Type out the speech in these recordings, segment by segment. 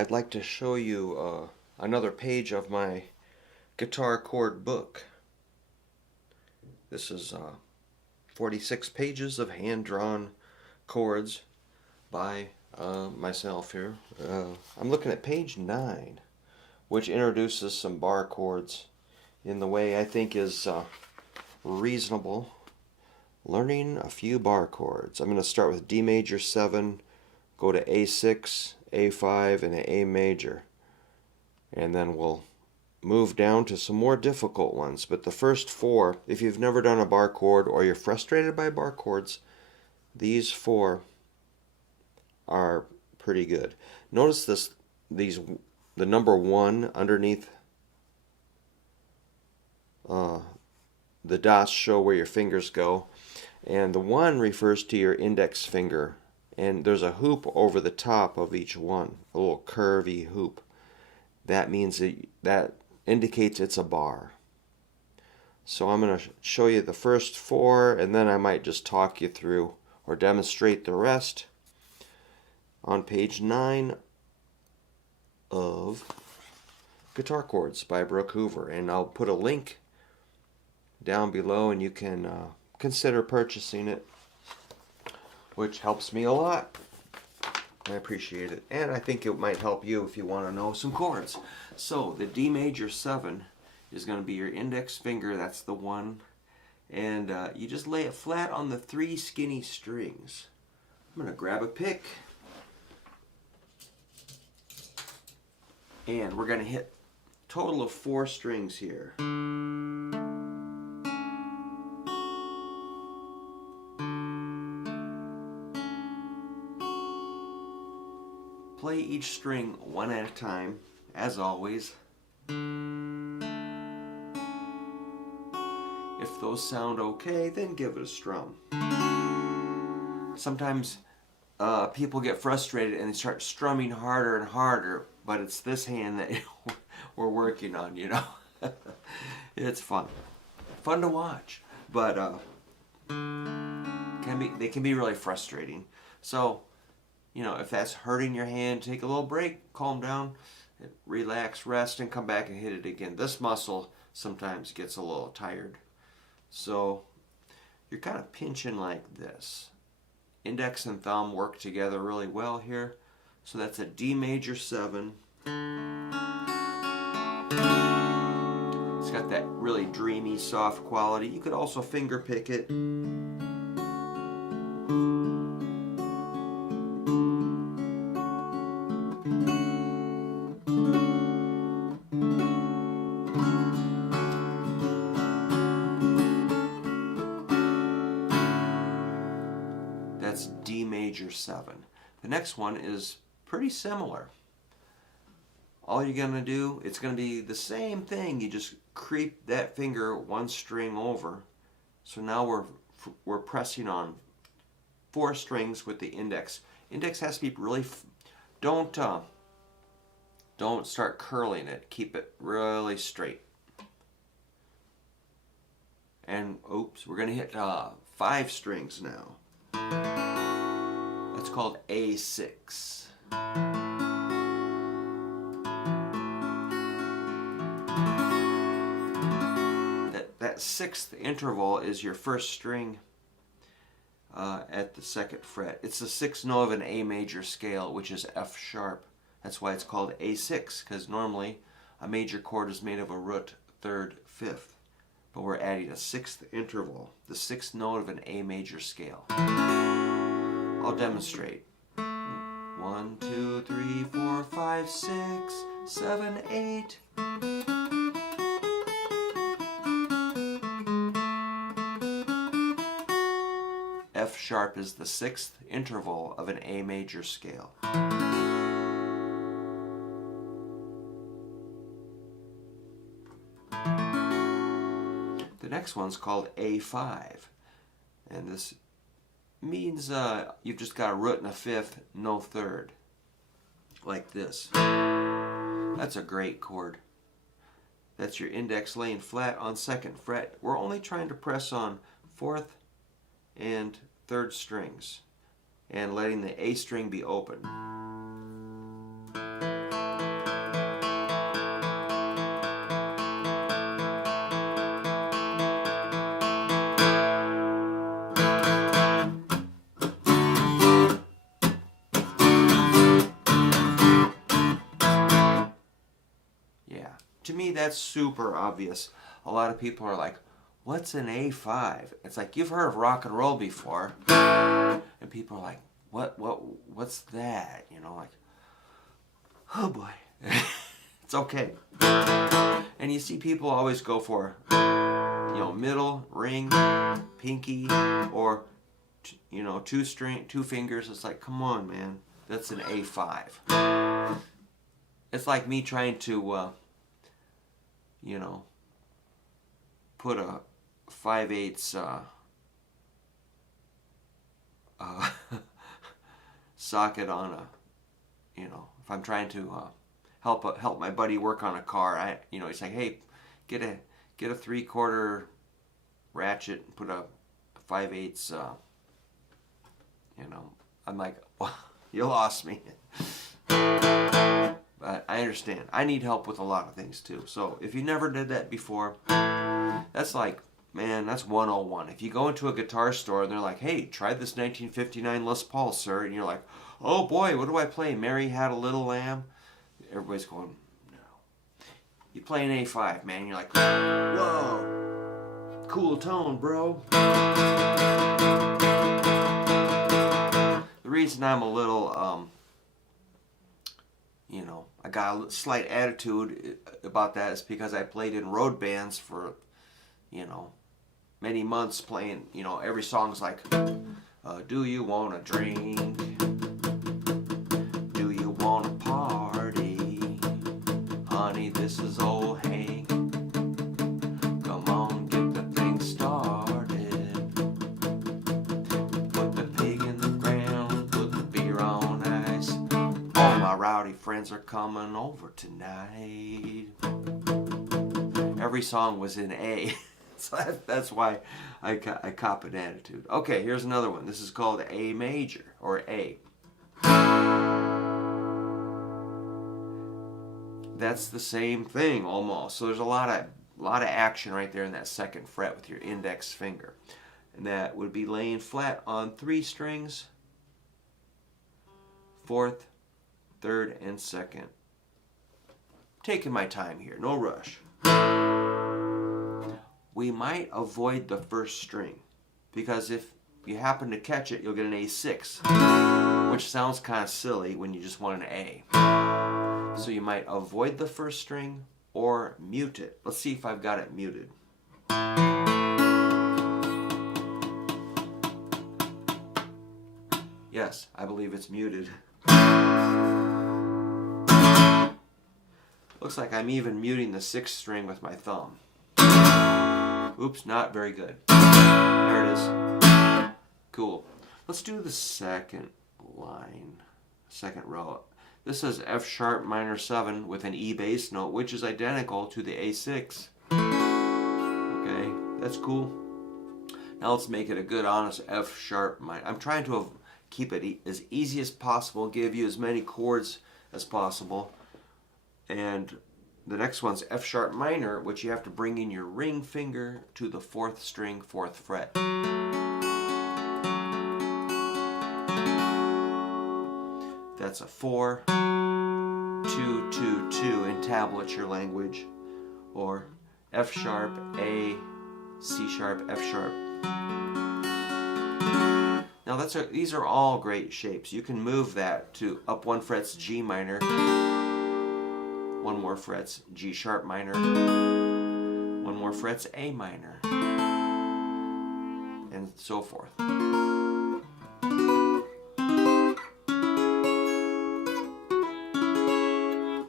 I'd like to show you another page of my guitar chord book. This is 46 pages of hand-drawn chords by myself here. I'm looking at page 9, which introduces some bar chords in the way I think is reasonable. Learning a few bar chords. I'm going to start with D major 7, go to A6, A5, and A major. And then we'll move down to some more difficult ones. But the first 4, if you've never done a bar chord or you're frustrated by bar chords, these 4 are pretty good. Notice the number 1 underneath the dots show where your fingers go. And the 1 refers to your index finger. And there's a hoop over the top of each one, a little curvy hoop. That means that indicates it's a bar. So I'm going to show you the first 4, and then I might just talk you through or demonstrate the rest on page 9 of Guitar Chords by Brook Hoover. And I'll put a link down below, and you can consider purchasing it, which helps me a lot. I appreciate it, and I think it might help you if you want to know some chords. So the D major 7 is going to be your index finger, that's the 1, and you just lay it flat on the 3 skinny strings. I'm going to grab a pick, and we're going to hit a total of 4 strings here. Play each string one at a time, as always. If those sound okay, then give it a strum. Sometimes people get frustrated and they start strumming harder and harder, but it's this hand that we're working on, you know. It's fun. Fun to watch, but they can be really frustrating. So, you know, if that's hurting your hand, take a little break, calm down, relax, rest, and come back and hit it again. This muscle sometimes gets a little tired. So you're kind of pinching like this. Index and thumb work together really well here. So that's a D major 7. It's got that really dreamy, soft quality. You could also finger pick it. That's D major 7. The next one is pretty similar. All you're going to do, it's going to be the same thing. You just creep that finger 1 string over. So now we're pressing on 4 strings with the index. Index has to be really, don't start curling it. Keep it really straight. And oops, we're going to hit 5 strings now. That's called A6. That 6th interval is your first string at the 2nd fret. It's the 6th note of an A major scale, which is F sharp. That's why it's called A6, because normally a major chord is made of a root, 3rd, 5th. But we're adding a 6th interval, the 6th note of an A major scale. I'll demonstrate. 1, 2, 3, 4, 5, 6, 7, 8. F sharp is the 6th interval of an A major scale. The next one's called A5, and this means you've just got a root and a 5th, no 3rd, like this. That's a great chord. That's your index laying flat on 2nd fret. We're only trying to press on 4th and 3rd strings and letting the A string be open. me, that's super obvious. A lot of people are like, what's an A5? It's like, you've heard of rock and roll before. And people are like, what's that? You know, like, oh boy. It's okay. And you see people always go for, you know, middle, ring, pinky, or, you know, two fingers. It's like, come on, man. That's an A5. It's like me trying to, you know, put a 5/8 socket on a, you know, if I'm trying to help my buddy work on a car, you know, he's like, hey, get a 3/4 ratchet and put a 5/8 you know, I'm like, well, you lost me. But I understand. I need help with a lot of things too. So if you never did that before, that's like, man, that's 101. If you go into a guitar store and they're like, hey, try this 1959 Les Paul, sir. And you're like, oh boy, what do I play? Mary Had a Little Lamb? Everybody's going, no. You play an A5, man. You're like, whoa, cool tone, bro. The reason I'm a little, you know, I got a slight attitude about that is because I played in road bands for, you know, many months playing, you know, every song's like, do you want to drink? Do you want to party? Honey, this is old Hank. Come on, get the thing started. Put the pig in the ground, put the beer on ice. All my rowdy friends are coming over tonight. Every song was in A. So that's why I cop an attitude. Okay, here's another one. This is called A major, or A. That's the same thing almost. So there's a lot of action right there in that second fret with your index finger. And that would be laying flat on 3 strings, 4th, 3rd, and 2nd. Taking my time here, no rush. We might avoid the first string because if you happen to catch it, you'll get an A6, which sounds kind of silly when you just want an A. So you might avoid the first string or mute it. Let's see if I've got it muted. Yes, I believe it's muted. Looks like I'm even muting the 6th string with my thumb. Oops, not very good. There it is. Cool. Let's do the second line, second row. This says F sharp minor 7 with an E bass note, which is identical to the A6. Okay, that's cool. Now let's make it a good, honest F sharp minor. I'm trying to keep it as easy as possible, give you as many chords as possible. And the next one's F sharp minor, which you have to bring in your ring finger to the 4th string, 4th fret. That's a 4, 2, 2, 2 in tablature language, or F sharp, A, C sharp, F sharp. Now these are all great shapes. You can move that to up 1 fret's G minor, 1 more fret's G sharp minor, 1 more fret's A minor, and so forth.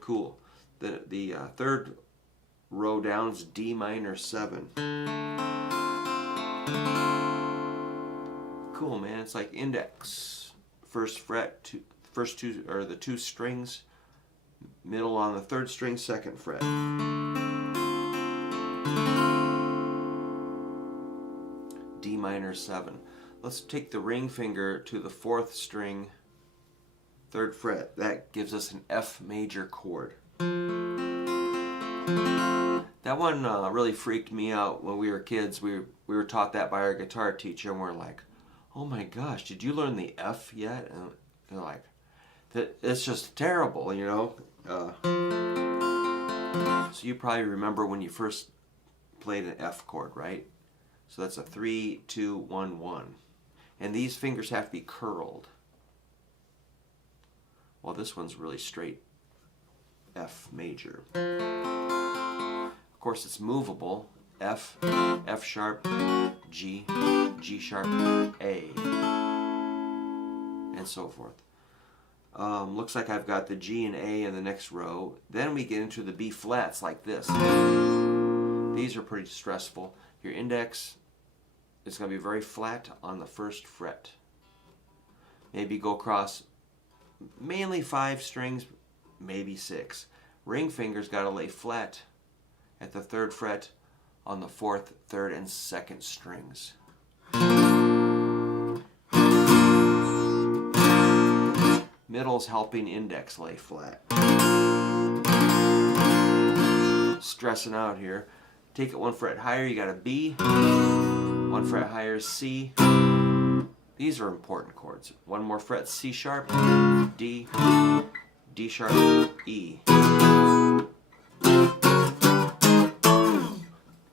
Cool. The 3rd row down is D minor 7. Cool, man. It's like index, 1st fret, first 2 or the 2 strings. Middle on the 3rd string, 2nd fret. D minor 7. Let's take the ring finger to the 4th string, 3rd fret. That gives us an F major chord. That one really freaked me out when we were kids. We were taught that by our guitar teacher, and we're like, oh my gosh, did you learn the F yet? And they're like, it's just terrible, you know. So you probably remember when you first played an F chord, right? So that's a 3, 2, 1, 1. And these fingers have to be curled. Well, this one's really straight F major. Of course, it's movable. F, F sharp, G, G sharp, A, and so forth. Looks like I've got the G and A in the next row. Then we get into the B flats like this. These are pretty stressful. Your index is going to be very flat on the first fret. Maybe go across mainly 5 strings, maybe 6. Ring finger's got to lay flat at the 3rd fret on the 4th, 3rd, and 2nd strings. Middle's helping index lay flat. Stressing out here. Take it 1 fret higher, you got a B. 1 fret higher is C. These are important chords. 1 more fret, C sharp, D, D sharp, E.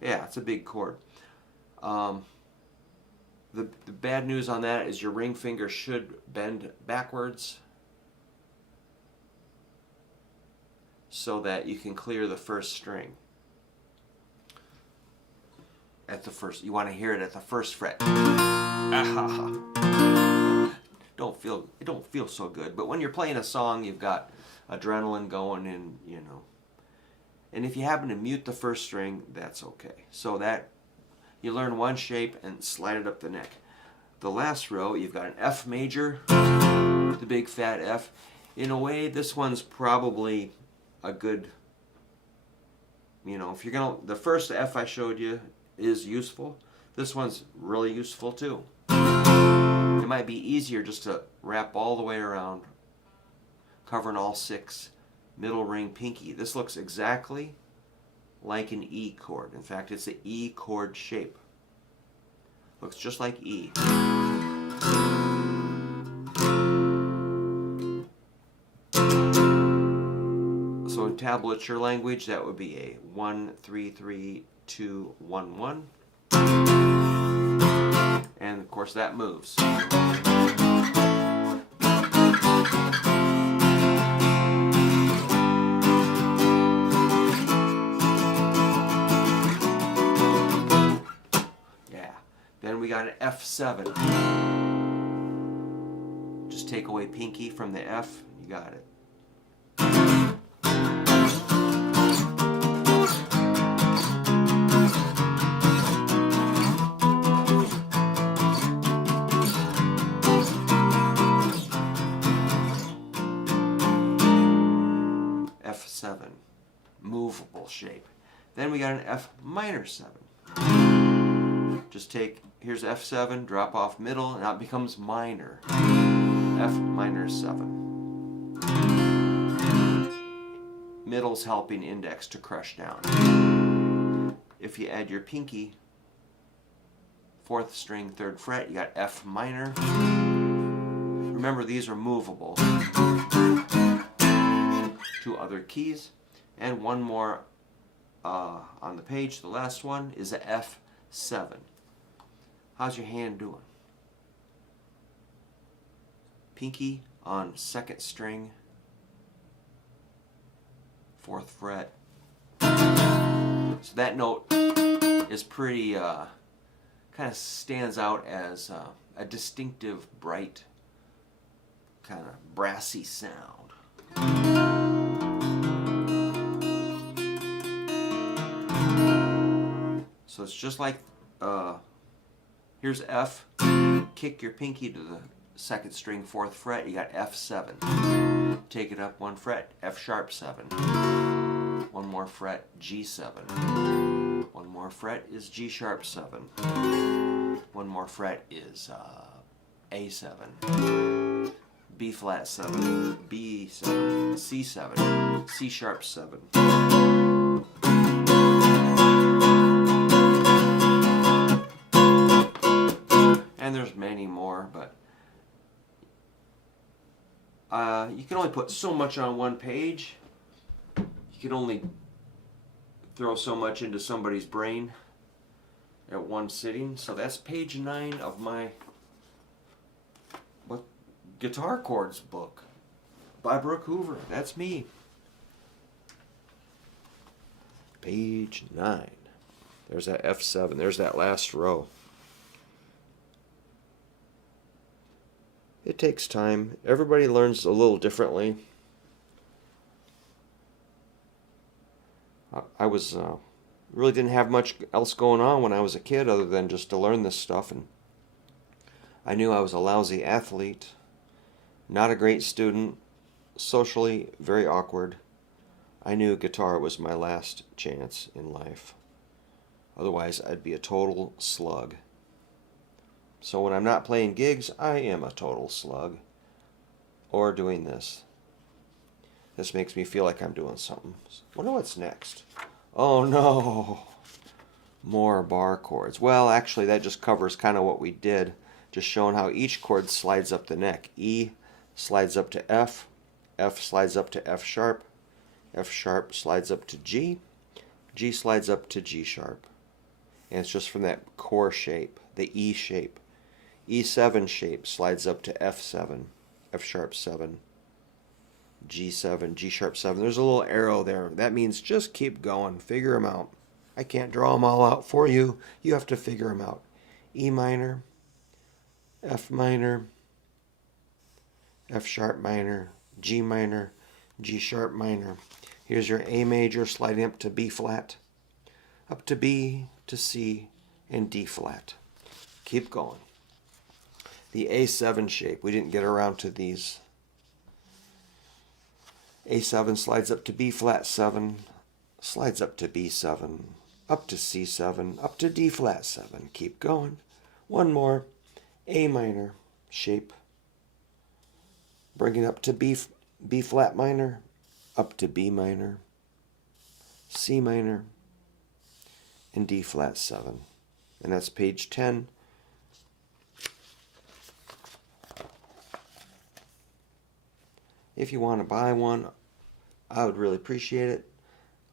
Yeah, it's a big chord. The bad news on that is your ring finger should bend backwards so that you can clear the first string. At the first, you want to hear it at the 1st fret. It don't feel so good, but when you're playing a song, you've got adrenaline going, and and if you happen to mute the 1st string, that's okay. So that you learn one shape and slide it up the neck. The last row, you've got an F major, the big fat F. In a way, this one's probably a good, if you're gonna, the first F I showed you is useful. This one's really useful too. It might be easier just to wrap all the way around, covering all 6, middle ring, pinky. This looks exactly like an E chord. In fact, it's an E chord shape. Looks just like E. So in tablature language, that would be a 1, 3, 3, 2, 1, 1. And of course that moves. Yeah. Then we got an F7. Just take away pinky from the F, you got it. F7, movable shape. Then we got an F minor 7. Just take, here's F7, drop off middle, and now it becomes minor. F minor 7. Middle's helping index to crush down. If you add your pinky, 4th string, 3rd fret, you got F minor. Remember, these are movable. 2 other keys, and one more on the page. The last one is a F7. How's your hand doing? Pinky on 2nd string, 4th fret. So that note is pretty, kind of stands out as a distinctive, bright, kind of brassy sound. So it's just like, here's F, kick your pinky to the 2nd string, 4th fret, you got F7. Take it up 1 fret, F sharp 7. 1 more fret, G7. 1 more fret is G sharp 7. 1 more fret is A7. B flat 7, B7, C7, C sharp 7. And there's many more, but you can only put so much on one page. You can only throw so much into somebody's brain at one sitting. So that's page 9 of my guitar chords book by Brook Hoover. That's me. Page 9. There's that F7. There's that last row. It takes time. Everybody learns a little differently. I was really didn't have much else going on when I was a kid other than just to learn this stuff, and I knew I was a lousy athlete, not a great student, socially very awkward. I knew guitar was my last chance in life. Otherwise, I'd be a total slug. So when I'm not playing gigs, I am a total slug. Or doing this. This makes me feel like I'm doing something. Wonder what's next. Oh no! More bar chords. Well, actually, that just covers kind of what we did. Just showing how each chord slides up the neck. E slides up to F. F slides up to F sharp. F sharp slides up to G. G slides up to G sharp. And it's just from that core shape, the E shape. E7 shape slides up to F7, F sharp 7, G7, G sharp 7. There's a little arrow there. That means just keep going. Figure them out. I can't draw them all out for you. You have to figure them out. E minor, F minor, F sharp minor, G minor, G sharp minor. Here's your A major sliding up to B flat, up to B, to C, and D flat. Keep going. The A7 shape, we didn't get around to these. A7 slides up to B flat 7, slides up to B7, up to C7, up to D flat 7. Keep going. One more. A minor shape. Bring it up to B flat minor, up to B minor, C minor, and D flat 7. And that's page 10. If you want to buy one, I would really appreciate it.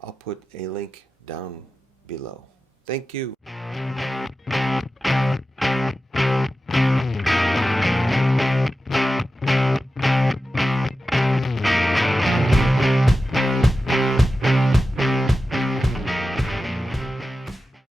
I'll put a link down below. Thank you.